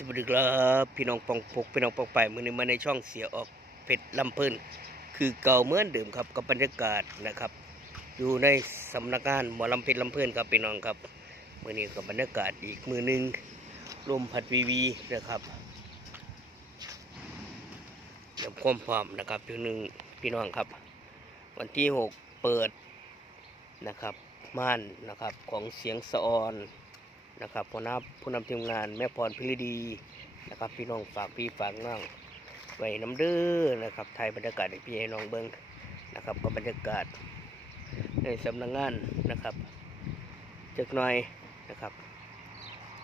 สวัสดีครับพี่น้องปองปกพี่น้องปองไปมือนี้มาในช่องเสียออกเพชรลำเพลินคือเก่าเหมือนเดิมครับกับบรรยากาศนะครับ อยู่ในสำนักงานหมอลำเพชรลำเพลินครับพี่น้องครับมือนี้กับบรรยากาศอีกมือหนึงลมพัดวีวีนะครับเดี๋ยวความพร้อมนะครับพี่นึงพี่น้องครับ วันที่หกเปิดนะครับม่านนะครับของเสียงสะออน นะครับผู้นำผู้นำทีมงานแม่พรพิริดีนะครับพี่น้องฝากพี่ฝากน้องไว้น้ำเด้อนะครับไทยบรรยากาศให้พี่ให้น้องเบิ้งนะครับก็บรรยากาศในสำนักงานนะครับจักหน่อยนะครับ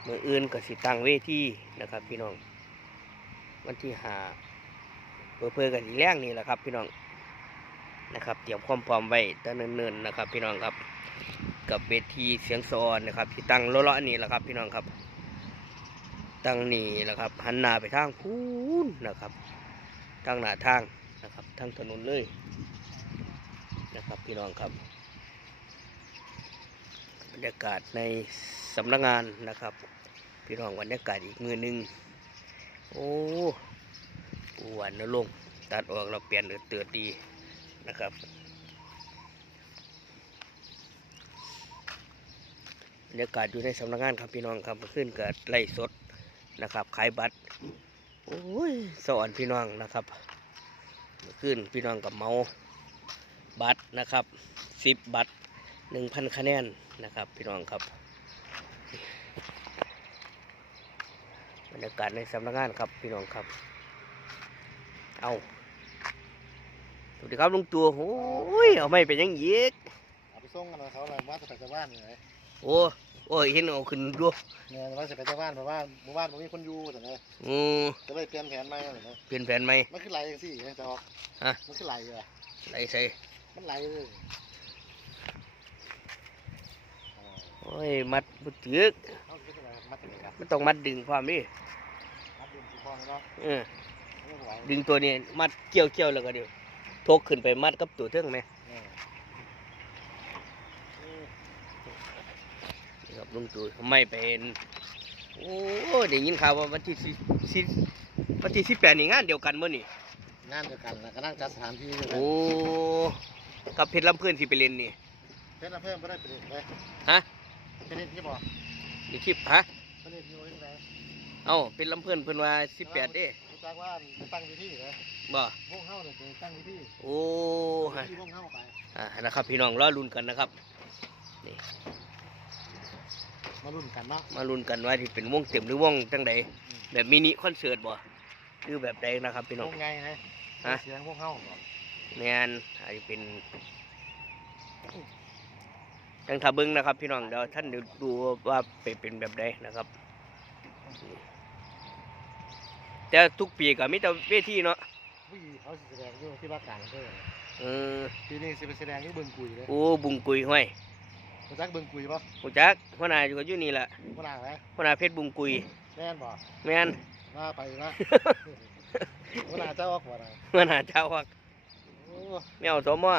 เมื่ออื่นก็สิตั้งเวทีนะครับ พี่น้องวันที่หาเพื่อเพื่อกันอีแรงนี่แหละครับ พี่น้องนะครับเตรียมความพร้อมไว้ตั้งเนิ่นๆนะครับ พี่น้องครับ กับเวทีเสียงสะออนนะครับ ที่ตั้งเลาะๆนี่แหละครับ พี่น้องครับ ตั้งนี่แหละครับหันหน้าไปทางพูนนะครับทางหน้าทางนะครับทางถนนเลยนะครับพี่น้องครับบรรยากาศในสำนักงานนะครับ พี่น้องบรรยากาศอีกมือหนึ่งโอ้อ้วนนะลงตัดออกเราเปลี่ยนเตือดดีนะครับ รรยากาศอยู่ในสำนักงานครับพี่น้องครับขึ้นเกิดไล่สดนะครับขายบัตรโอ้ยสอนพี่น้องนะครับขึ้นพี่น้องกับเมาบัตรนะครับสิบบัตรหนึ่งพันคะแนนนะครับพี่น้องครับบรรยากาศในสำนักงานครับพี่น้องครับ เอาสวัสดีครับลุงตัวโอ้ยเอาไม่เป็นยังยีกเอาไปส่งกันเลยเขาเลยว่าจะไปจากบ้านเลยโอ้ โอ้ยเห็นเอาขึ้นด้วยเนี่ยว่าจะไปจากบ้านเพราะว่าหมู่บ้านมันมีคนอยู่แต่เนี่ยอืมจะเลยเปลี่ยนแผนใหม่เลยนะเปลี่ยนแผนไหม มันคือไหลจังสิจะออกฮะ มันคือไหลเลยไรใส่มันไหลเลยโอ้ยมัดบุตึกเขาจะไปมัดยังไงครับมันต้องมัดดึงความนี่มัดดึงสีฟองเนาะเออไม่ไหวดึงตัวนี้มัดเกี่ยวเกี่ยวๆแล้วก็เดี๋ยวทกขึ้นไปมัดกับตัวเทิงไหมเนี่ย นี่ครับ ลุงตู่ไม่เป็นโอ้ได้ยินข่าวว่าวันที่สิสิวันที่สิบแปดนี่งานเดียวกันมื่อนี่งานเดียวกันนะก็นั่งจัดสถานที่อยู่โอ้กับเพชรลำเพื่อนสิไปเล่นนี่เพชรเพิ่มไม่ได้ประเด็นเลยฮะเพชรนี่ที่บอกนี่คลิปฮะเพชรนี่ที่บอกยังไงเอ้าเป็นลำเพื่อนเพิ่นว่าสิบแปดเด้รู้จักว่าไปตั้งที่ที่เลยบ่วงเข้าเนี่ยไปตั้งที่ที่โอ้ฮะที่วงเข้าไปอ่านะครับพี่น้องรอลุ้นกันนะครับ มารุ่นกันเนาะมาลุ้นกันว่าที่เป็นวงเต็มหรือวงจังใดแบบมินิคอนเสิร์ตบ่หรือแบบใดนะครับพี่น้อง วงไงไงฮะ เสียงวงเข้าก่อนแมนอาจจะเป็นยังถ้าเบิ้งนะครับ พี่น้องเดี๋ยวท่านเดี๋ยวดูว่าไปเป็นแบบใดนะครับ แต่ทุกปีก็มีแต่เวทีเนาะผู้หญิงเขาสิแสดงอยู่ที่บ้านกลางเด้อเออปีนี้สิไปแสดงที่เบิ่งกุยเลยโอ้บุงกุยห้อย รู้จักเบิ่งกุยปะหูจักหัวหน้าอยู่กับอยู่นี่แหละบ่นางไหมหัวหน้าเพชรบุงกุยแม่นบ่แมนมาไปนะ บ่นางเจ้าออกบ่นางหัวหน้าเจ้าวักโอ้แมวสมอบ่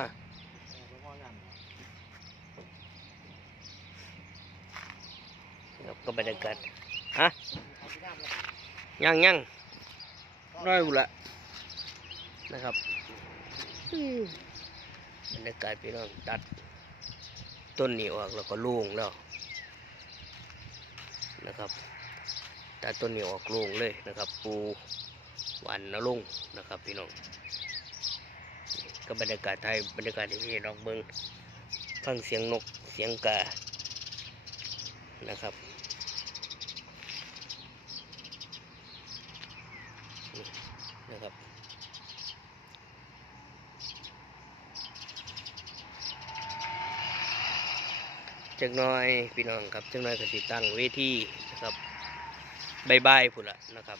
มองกันครับก็บรรยากาศเอาที่น้ำเลยยังยังน้อยอยู่ละนะครับอืมบรรยากาศพี่น้องตัด ต้นนี้ออกแล้วก็ล่งแล้วนะครับตัดต้นนี้ออกล่งเลยนะครับ ปูหวันนลงนะครับพี่น้องก็บรรยากาศไทยบรรยากาศที่พี่น้องเบิงฟังเสียงนกเสียงกานะครับนะครับ จักหน้อยพี่น้องครับจักหน้อยก็สิตั้งเวทีนะครับบายบายพุ่นละนะครับ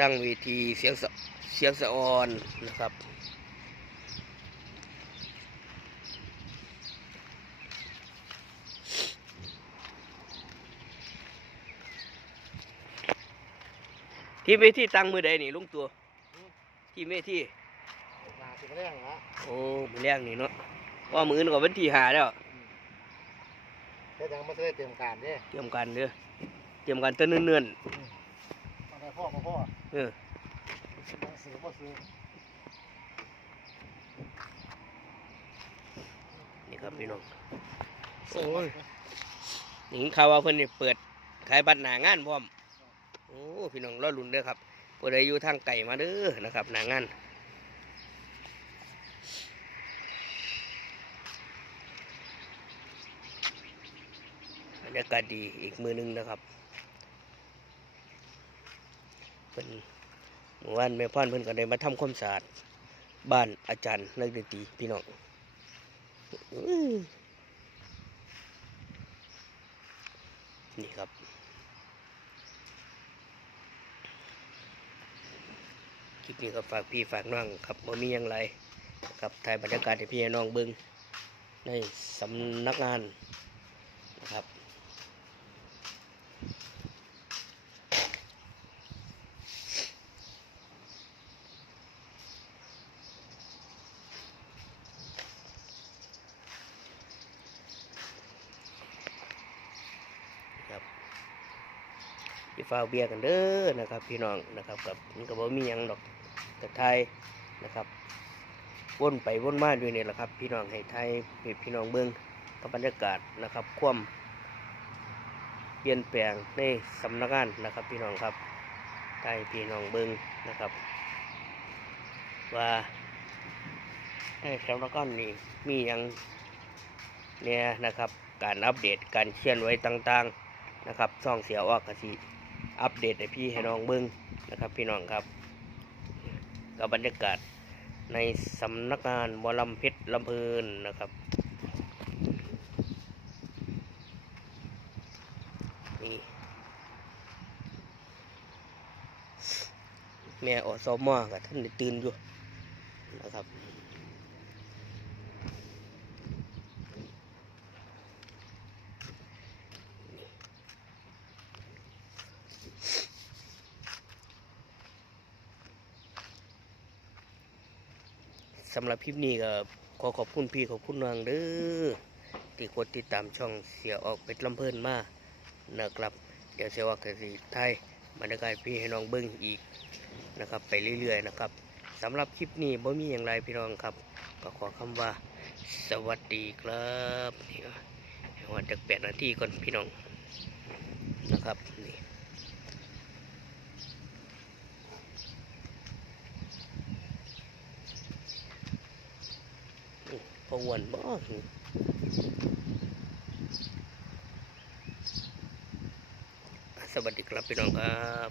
ตั้งเวทีเสียงสะเสียงสะออนนะครับที่เวทีตั้งมือใดนี่ลุงตัว ที่เวทีนาสิมาแรงนะโอ้มือแรกนี่เนาะ ว่ามืออื่นก็วันที่หาแล้วแต่ก็ยังไม่ได้เตรียมการเด้เตรียมการเด้อเตรียมการแตั้งเนื่อนมาได้พ่อมาพ่อๆเออหนังสือพ่อซื้อนี่ครับพี่น้องโอ้ยนี่ข่าวว่าเพิ่นนี่เปิดขายบัตรหนางานพร้อมโอ้พี่น้องรอลุ้นเด้อครับผู้ใดอยู่ทางไก่มาเด้อนะครับหนางาน รรยากาศดีอีกมือหนึงนะครับเป็นเมื่อวานแม่พ่อนเพิ่นก็ได้มาทำความสะอาดบ้านอาจารย์นักดนตรีพี่น้องอนี่ครับคลิปนี้ก็ฝากพี่ฝากน้องครับบ่ามีหยังไรครับถ่ายบรรยากาศให้พี่น้องเบิ้งในสำนักงานนะครับ ครับพี่ ฟ้าวเบียกันเด้อนะครับ พี่น้องนะครับกับมันก็บ่มีหยังดอกกับไทยนะครับวนไปวนมาด้วยเนี่ยแหละครับ พี่น้องให้ไทยพี่น้องเบิ้องกับบรรยากาศนะครับความเปลี่ยนแปลงในสำนักงานนะครับ พี่น้องครับไทยพี่น้องเบิ้องนะครับ ว่าในสำนักงานนี้มีหยังเนี่ยนะครับการอัปเดตการเคลื่อนไหวต่างๆนะครับช่องเสียออกกสิ อัปเดตให้พี่ให้น้องเบิ้งนะครับ พี่น้องครับกับบรรยากาศในสำนักงานหมอลำเพชรลำเพลินนะครับนี่แม่อสมอกับท่านตื่นอยู่นะครับ สำหรับคลิปนี้ก็ขอขอบคุณพี่ขอบคุณนางเด้อที่กดติดตามช่องเสียออกเป็ดลำเพลินมานะครับ เดี๋ยวเสียออกกสิไทยบรรยากาศพี่ให้น้องเบิ้งอีกนะครับ ไปเรื่อยๆนะครับสำหรับคลิปนี้บ่มีอย่างไรพี่น้องครับ ก็ขอคำว่า สวัสดีครับนี่วันจากแปดนาทีก่อนพี่น้องนะครับนี่ อื้อพออ้วนบ่สวัสดีครับพี่น้องครับ